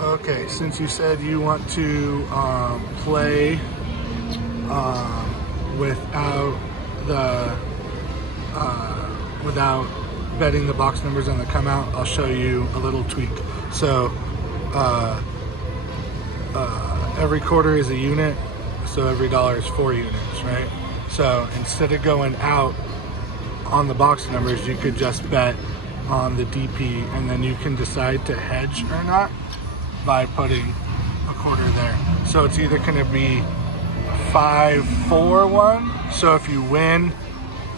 Okay, since you said you want to play without without betting the box numbers on the come out, I'll show you a little tweak. So every quarter is a unit, so every dollar is 4 units, right? So instead of going out on the box numbers, you could just bet on the DP, and then you can decide to hedge or not by putting a quarter there. So it's either going to be 5-4-1. So if you win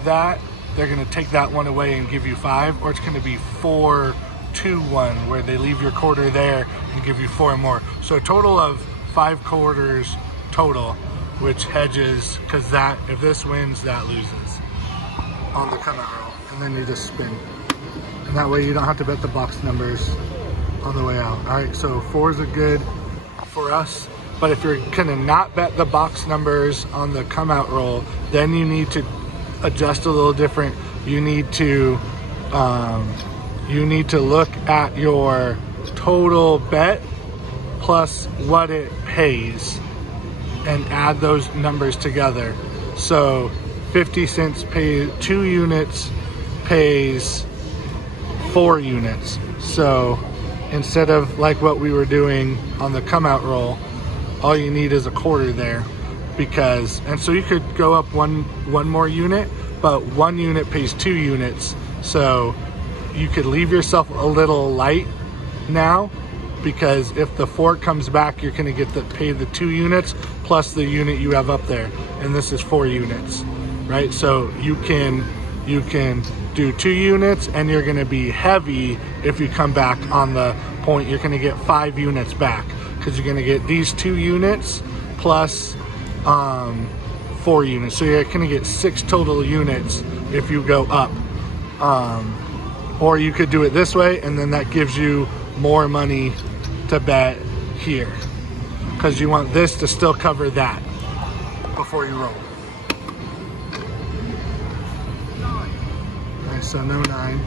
that, they're going to take that one away and give you 5, or it's going to be 4-2-1, where they leave your quarter there and give you 4 more. So a total of 5 quarters total, which hedges, because that, if this wins, that loses on the come out roll. And then you just spin. And that way you don't have to bet the box numbers on the way out. All right, so 4s are good for us. But if you're gonna not bet the box numbers on the come out roll, then you need to adjust a little different. You need to look at your total bet plus what it pays and add those numbers together. So 50 cents pays 2 units, pays 4 units. So instead of like what we were doing on the come out roll, all you need is a quarter there, because, and so you could go up one more unit, but 1 unit pays 2 units. So you could leave yourself a little light now, because if the 4 comes back, you're gonna get pay the 2 units plus the unit you have up there, and this is 4 units, right? So you can do 2 units, and you're gonna be heavy if you come back on the point. You're gonna get 5 units back, because you're gonna get these 2 units plus 4 units. So you're gonna get 6 total units if you go up. Or you could do it this way, and then that gives you more money to bet here, because you want this to still cover that before you roll. Okay, so no 9.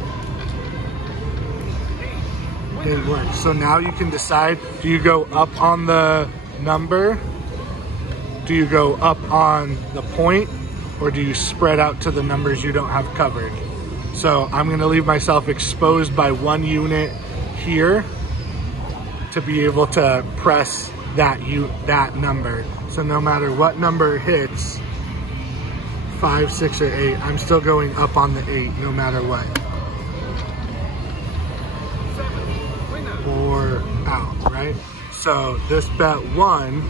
It works. So now you can decide, do you go up on the number? Do you go up on the point? Or do you spread out to the numbers you don't have covered? So I'm gonna leave myself exposed by 1 unit here to be able to press that number. So no matter what number hits, 5, 6, or 8, I'm still going up on the 8 no matter what. Or out, right? So this bet won,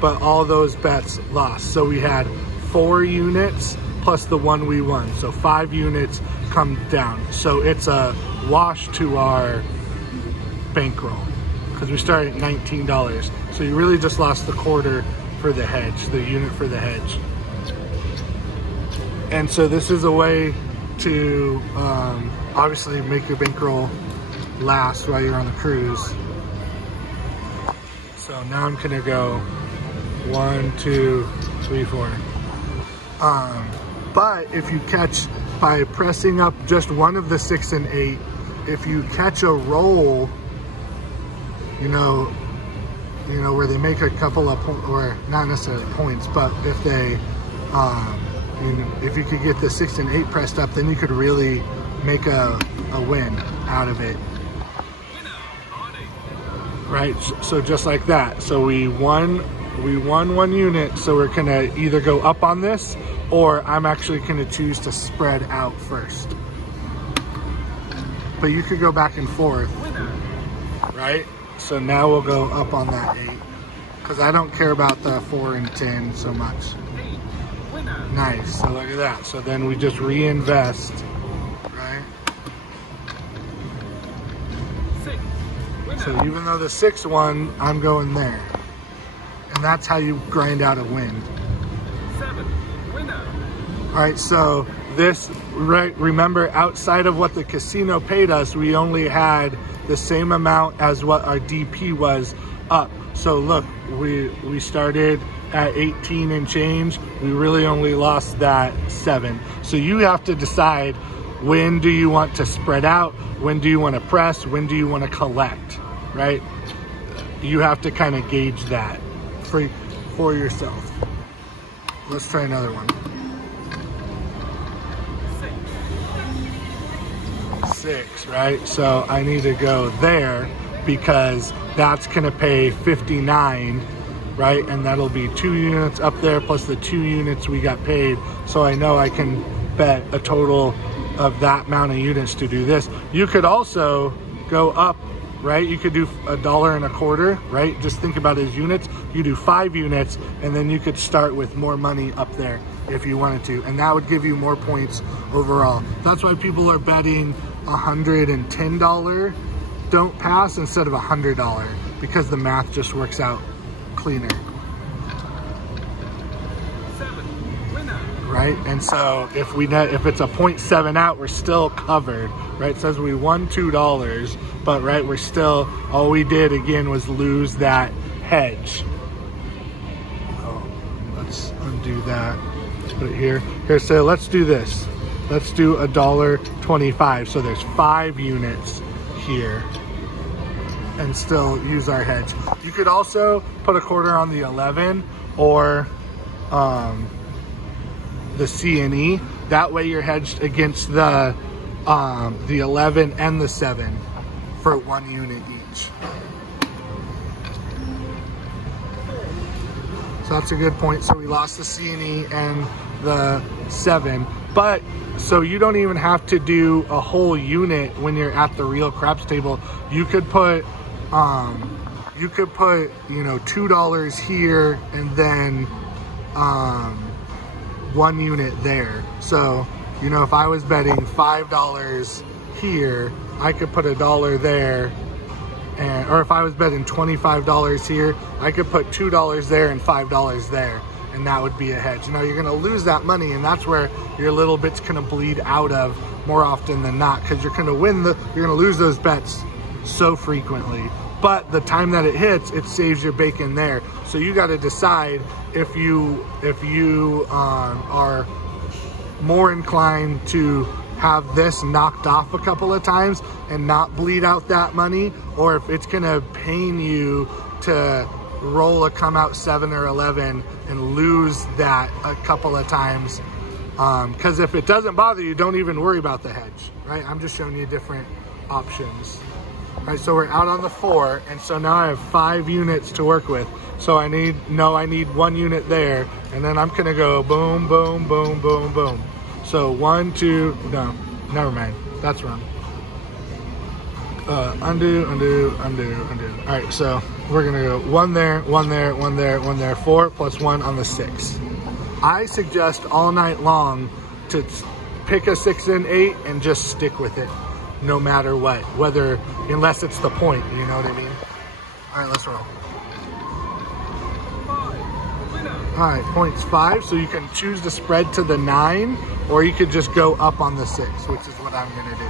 but all those bets lost. So we had 4 units plus the 1 we won. So 5 units come down. So it's a wash to our bankroll, because we started at $19. So you really just lost the quarter for the hedge, the unit for the hedge. And so this is a way to obviously make your bankroll last while you're on the cruise. So now I'm gonna go 1, 2, 3, 4. But if you catch, by pressing up just one of the 6 and 8, if you catch a roll, you know, where they make a couple of points, or not necessarily points, but if they, if you could get the 6 and 8 pressed up, then you could really make a win out of it. Right, so just like that. So we won 1 unit, so we're gonna either go up on this, or I'm actually gonna choose to spread out first. But you could go back and forth, right? So now we'll go up on that 8, because I don't care about the 4 and 10 so much. Nice, so look at that. So then we just reinvest, right? So even though the 6 won, I'm going there. And that's how you grind out a win. 7, winner. All right, so this, right, remember, outside of what the casino paid us, we only had the same amount as what our DP was up. So look, we started at 18 and change. We really only lost that 7. So you have to decide, when do you want to spread out? When do you want to press? When do you want to collect? right? You have to kind of gauge that for yourself. Let's try another one. 6, right? So I need to go there because that's gonna pay 59, right? And that'll be 2 units up there plus the 2 units we got paid. So I know I can bet a total of that amount of units to do this. You could also go up, right? You could do $1.25, right? Just think about it as units. You do 5 units and then you could start with more money up there if you wanted to. And that would give you more points overall. That's why people are betting $110 don't pass instead of $100 because the math just works out cleaner. 7, winner. Right? And so if it's a 0.7 out, we're still covered, right? It says we won $2, but right, we're still, all we did again was lose that hedge. Oh, let's undo that. Put it here. Here, so let's do this. Let's do $1.25. So there's 5 units here and still use our hedge. You could also put a quarter on the 11 or the C and E. That way you're hedged against the 11 and the 7 for 1 unit each. So that's a good point. So we lost the C and E and the 7, but so you don't even have to do a whole unit when you're at the real craps table. You could put you know, $2 here and then 1 unit there. So, you know, if I was betting $5 here, I could put $1 there. And, or if I was betting $25 here, I could put $2 there and $5 there, and that would be a hedge. Now you're gonna lose that money, and that's where your little bit's gonna bleed out of more often than not, because you're gonna lose those bets so frequently. But the time that it hits, it saves your bacon there. So you got to decide if you are more inclined to have this knocked off a couple of times and not bleed out that money, or if it's gonna pain you to roll a come out 7 or 11 and lose that a couple of times. Because if it doesn't bother you, don't even worry about the hedge, right? I'm just showing you different options. All right, so we're out on the 4, and so now I have 5 units to work with. So I need 1 unit there, and then I'm gonna go boom, boom, boom, boom, boom. So 1, 2, no, never mind, that's wrong. Undo, undo, undo, undo. All right, so we're gonna go 1 there, 1 there, 1 there, 1 there, 4 plus 1 on the 6. I suggest all night long to pick a 6 and 8 and just stick with it, no matter what, unless it's the point, you know what I mean? All right, let's roll. 5, winner. All right, points 5, so you can choose to spread to the 9, or you could just go up on the 6, which is what I'm gonna do.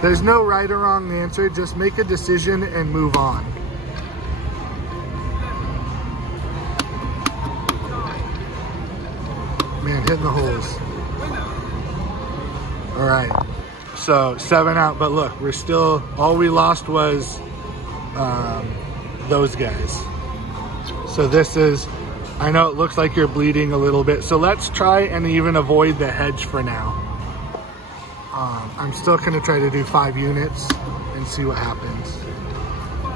There's no right or wrong answer, just make a decision and move on. 9, Man, hitting the holes. winner. All right, so 7 out, but look, we're still, all we lost was those guys. So this is, I know it looks like you're bleeding a little bit, so let's try and even avoid the hedge for now. I'm still gonna try to do 5 units and see what happens. All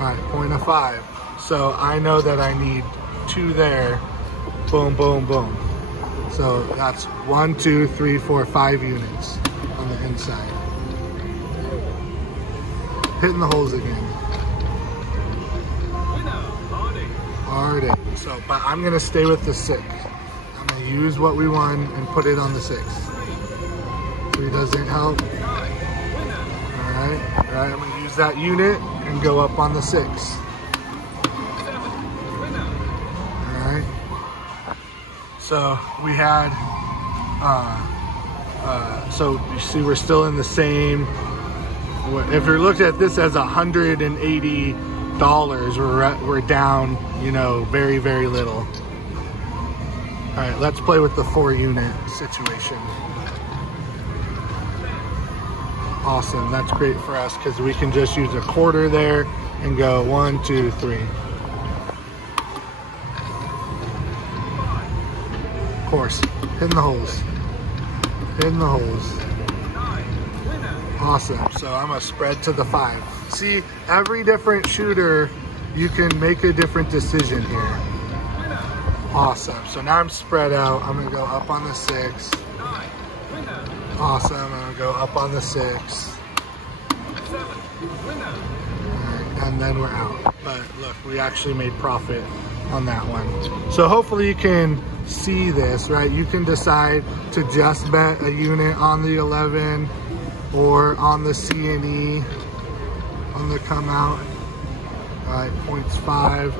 right, point of 5. So I know that I need 2 there, boom, boom, boom. So that's 1, 2, 3, 4, 5 units on the inside. Hitting the holes again. Winner. Hardy. Alright, so, but I'm gonna stay with the 6. I'm gonna use what we won and put it on the 6. 3 doesn't help. 9, winner. Alright, alright, I'm gonna use that unit and go up on the 6. 7, winner. Alright. So we had, so you see we're still in the same, if you're looking at this as $180, we're down, you know, very, very little. All right, let's play with the 4 unit situation. Awesome, that's great for us because we can just use a quarter there and go 1, 2, 3. Of course, hitting the holes. Hitting the holes. Awesome, so I'm gonna spread to the 5. See, every different shooter, you can make a different decision here. Awesome, so now I'm spread out. I'm gonna go up on the 6. Awesome, I'm gonna go up on the 6. Right, and then we're out. But look, we actually made profit on that one. So hopefully you can see this, right? You can decide to just bet a unit on the 11 or on the C&E on the come out. All right, points 5.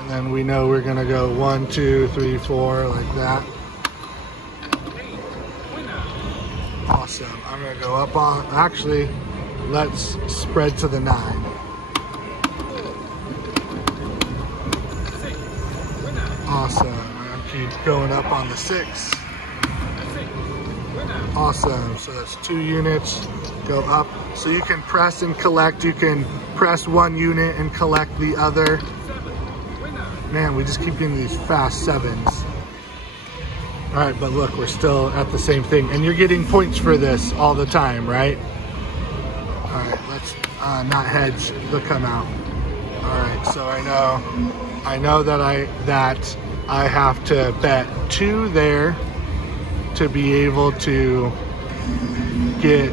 And then we know we're gonna go 1, 2, 3, 4, like that. Awesome, I'm gonna go up on, actually, let's spread to the 9. Awesome, I'm gonna keep going up on the 6. Awesome, so that's 2 units, go up. So you can press and collect, you can press 1 unit and collect the other. Man, we just keep getting these fast 7s. All right, but look, we're still at the same thing. And you're getting points for this all the time, right? All right, let's not hedge the come out. All right, so I know that I have to bet 2 there to be able to get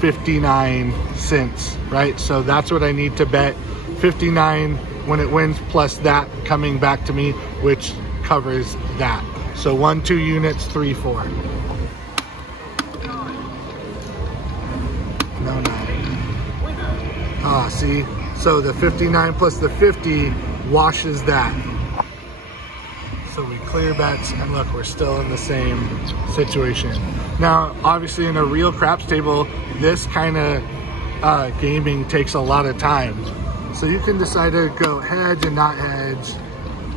59 cents, right? So that's what I need to bet, 59 when it wins, plus that coming back to me, which covers that. So 1, 2 units, 3, 4. No 9. Ah, see? So the 59 plus the 50 washes that. So we clear bets, and look, we're still in the same situation. Now, obviously in a real craps table, this kind of gaming takes a lot of time. So you can decide to go hedge and not hedge.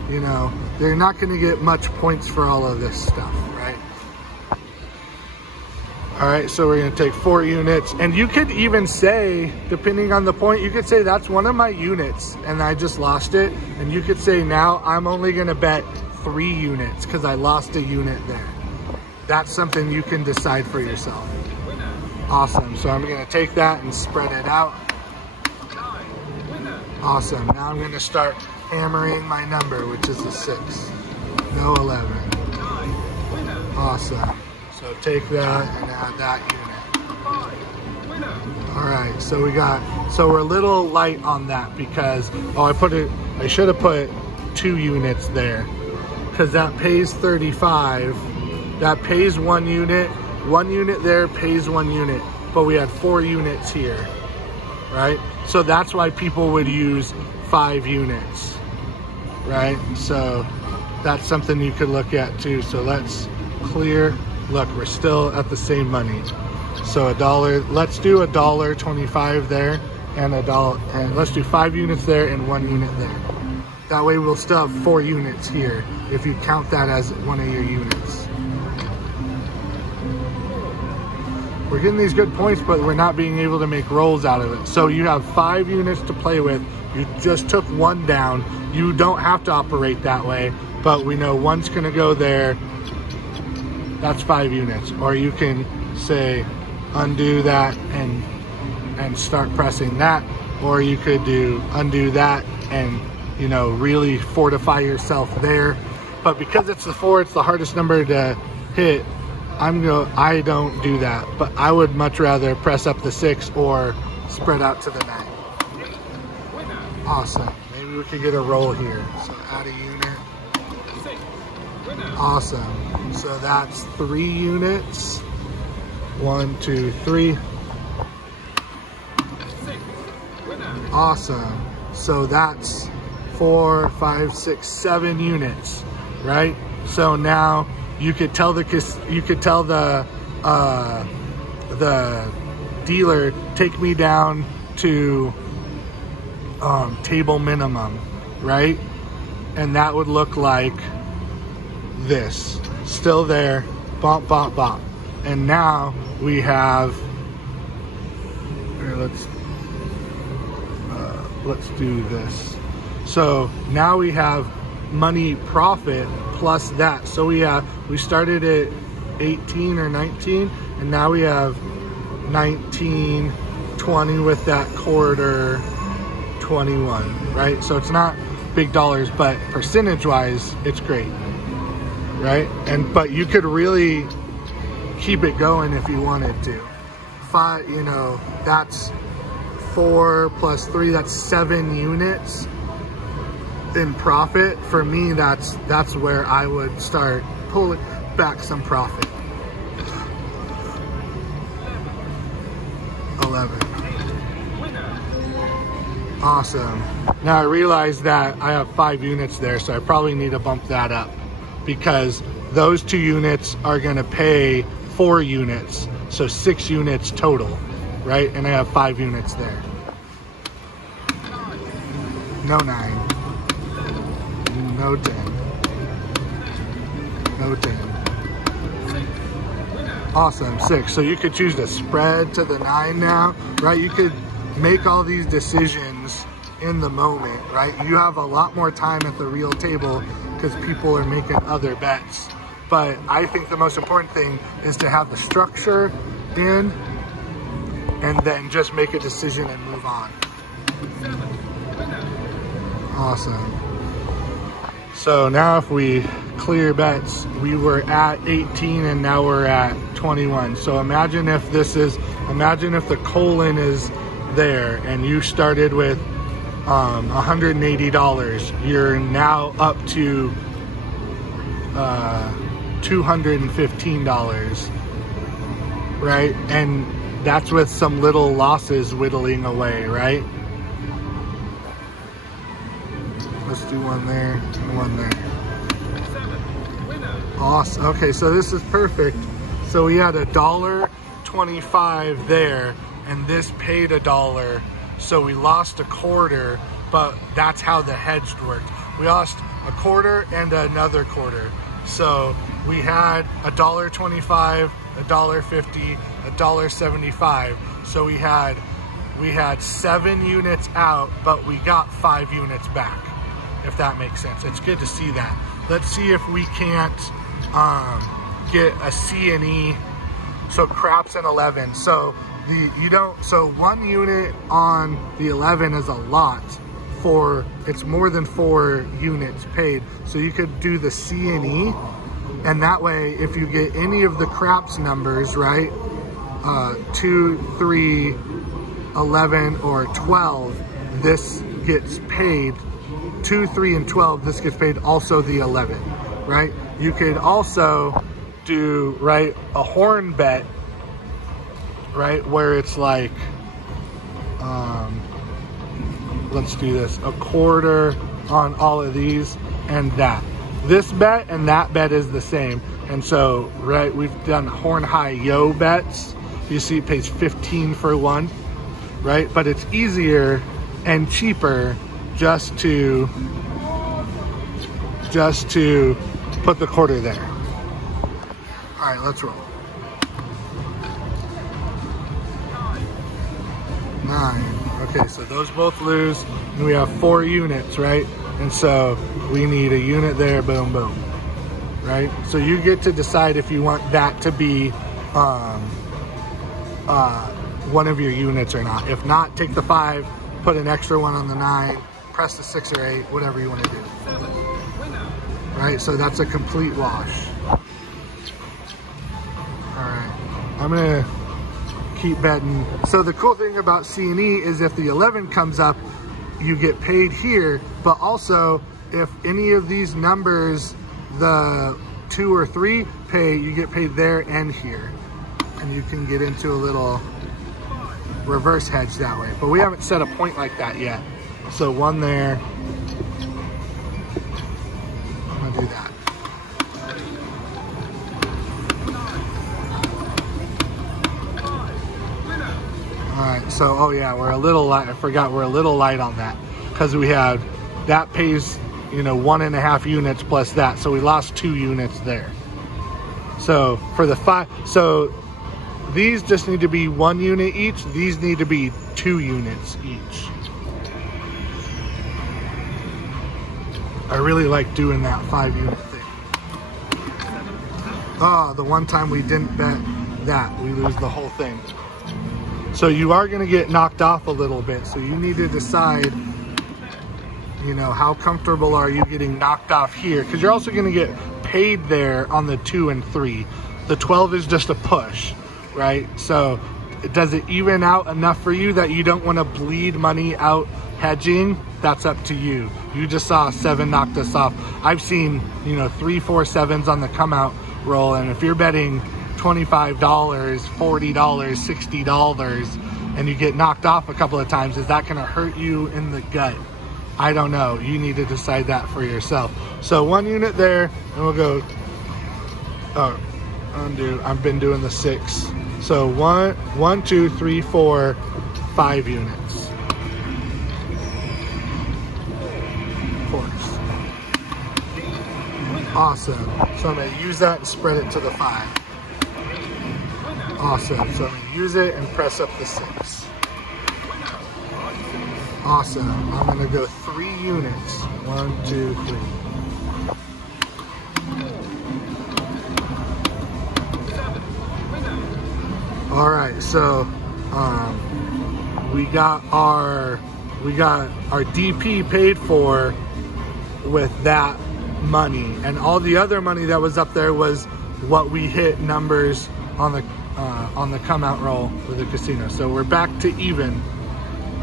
You know, they're not going to get much points for all of this stuff, right? All right, so we're going to take 4 units. And you could even say, depending on the point, you could say that's one of my units and I just lost it. And you could say now I'm only going to bet 3 units because I lost a unit there. That's something you can decide for yourself. Awesome, so I'm going to take that and spread it out. Awesome, now I'm going to start hammering my number, which is a 6. No 11. Awesome. So take that and add that unit. All right, so we're a little light on that because, I should have put 2 units there because that pays 35. That pays 1 unit. 1 unit there pays 1 unit, but we had 4 units here, right? So that's why people would use 5 units. Right, so that's something you could look at too. So let's clear. Look, we're still at the same money. So $1. Let's do $1.25 there, and $1, and let's do 5 units there and 1 unit there. That way we'll still have 4 units here if you count that as one of your units. We're getting these good points, but we're not being able to make rolls out of it. So you have 5 units to play with. You just took 1 down. You don't have to operate that way, but we know 1's gonna go there. That's 5 units. Or you can say, undo that and start pressing that. Or you could do undo that and, you know, really fortify yourself there. But because it's the 4, it's the hardest number to hit. I don't do that, but I would much rather press up the 6 or spread out to the 9. Awesome. Maybe we could get a roll here. So add a unit. Awesome. So that's 3 units. 1, 2, 3. Awesome. So that's 4, 5, 6, 7 units, right? So now you could tell the dealer, take me down to table minimum, right? And that would look like this. Still there, bump, bump, bump. And now we have Here, let's do this. So now we have money profit plus that. So we started at 18 or 19, and now we have 19, 20 with that quarter, 21, right? So it's not big dollars, but percentage wise, it's great, right? But you could really keep it going if you wanted to. That's 4 plus 3, that's 7 units in profit. For me, that's where I would start pulling back some profit. 11. Awesome. Now I realize that I have 5 units there, so I probably need to bump that up because those 2 units are gonna pay 4 units, so 6 units total, right? And I have 5 units there. No 9. No 10. No 10. Awesome, 6. So you could choose to spread to the 9 now, right? You could make all these decisions in the moment, right? You have a lot more time at the real table because people are making other bets. But I think the most important thing is to have the structure in and then just make a decision and move on. Awesome. So now if we clear bets, we were at 18 and now we're at 21. So imagine if the colon is there and you started with $180. You're now up to $215, right? And that's with some little losses whittling away, right? Let's do one there and one there. Awesome. Okay, so this is perfect. So we had $1.25 there, and this paid $1. So we lost a quarter, but that's how the hedge worked. We lost a quarter and another quarter. So we had $1.25, $1.50, $1.75. So we had 7 units out, but we got 5 units back, if that makes sense. It's good to see that. Let's see if we can't get a C and E. So craps an 11. So so 1 unit on the 11 is a lot it's more than 4 units paid. So you could do the C and E, and that way if you get any of the craps numbers, right, 2, 3, 11, or 12, this gets paid. 2, 3, and 12, this gets paid also the 11, right? You could also do, right, a horn bet, right, where it's like, let's do this, a quarter on all of these and that. This bet and that bet is the same. And so, right, we've done horn high yo bets. You see it pays 15 for one, right? But it's easier and cheaper just to put the quarter there. All right, let's roll. 9. Okay, so those both lose, and we have 4 units, right? And so we need a unit there, boom, boom, right? So you get to decide if you want that to be one of your units or not. If not, take the 5, put an extra one on the 9, press the 6 or 8, whatever you want to do. Right, so that's a complete wash. All right, I'm gonna keep betting. So the cool thing about C and E is if the 11 comes up, you get paid here, but also if any of these numbers, the 2 or 3 pay, you get paid there and here. And you can get into a little reverse hedge that way. But we haven't set a point like that yet. So 1 there. I'm gonna do that. All right, so, oh yeah, we're a little light. I forgot we're a little light on that because we had, that pays, 1.5 units plus that. So we lost 2 units there. So for the 5, so these just need to be 1 unit each. These need to be 2 units each. I really like doing that 5 unit thing. Oh, the one time we didn't bet that, we lose the whole thing. So you are gonna get knocked off a little bit. So you need to decide, you know, how comfortable are you getting knocked off here? Because you're also gonna get paid there on the 2 and 3. The 12 is just a push, right? So does it even out enough for you that you don't want to bleed money out hedging? That's up to you. You just saw a 7 knocked us off. I've seen, you know, 3, 4 7s on the come out roll, and if you're betting $25, $40, $60 and you get knocked off a couple of times, is that going to hurt you in the gut? I don't know. You need to decide that for yourself. So 1 unit there, and we'll go undo. I've been doing the 6. So 1, 2, 3, 4, 5 units. Of course. Awesome. So I'm going to use that and spread it to the 5. Awesome. So I'm going to use it and press up the 6. Awesome. I'm going to go 3 units. 1, 2, 3. All right, so we got our DP paid for with that money, and all the other money that was up there was what we hit numbers on the come out roll for the casino. So we're back to even,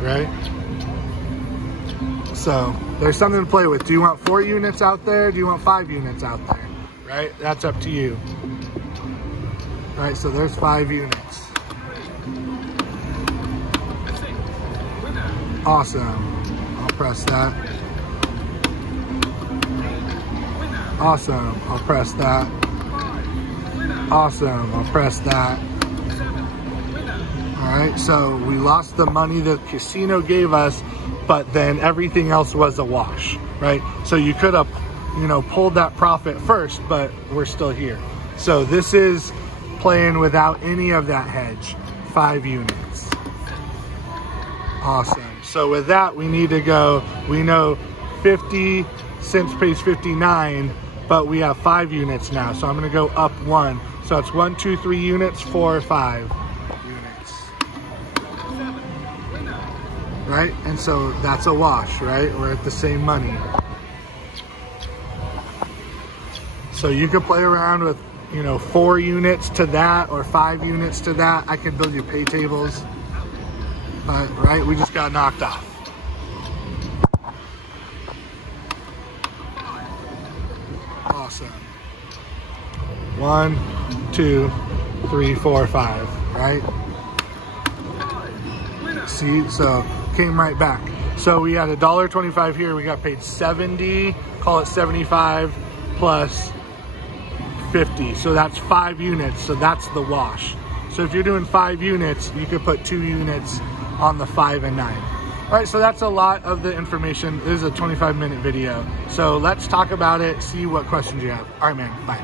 right? So there's something to play with. Do you want 4 units out there? Do you want 5 units out there? Right? That's up to you. All right, so there's 5 units. Awesome. I'll press that. Awesome. I'll press that. Awesome. I'll press that. All right, so we lost the money the casino gave us, but then everything else was a wash, right? So you could have, you know, pulled that profit first, but we're still here. So this is playing without any of that hedge. 5 units. Awesome. So with that, we need to go, we know 50 cents pays 59, but we have 5 units now. So I'm gonna go up 1. So it's 1, 2, 3 units, 4, 5 units. Right? And so that's a wash, right? We're at the same money. So you could play around with, you know, 4 units to that or 5 units to that. I could build you pay tables. But, right, we just got knocked off. Awesome. 1, 2, 3, 4, 5, right? See, so came right back. So we had $1.25 here. We got paid 70, call it 75 plus 50. So that's 5 units. So that's the wash. So if you're doing 5 units, you could put 2 units on the 5 and 9. All right, so that's a lot of the information. This is a 25-minute video. So let's talk about it, see what questions you have. All right, man, bye.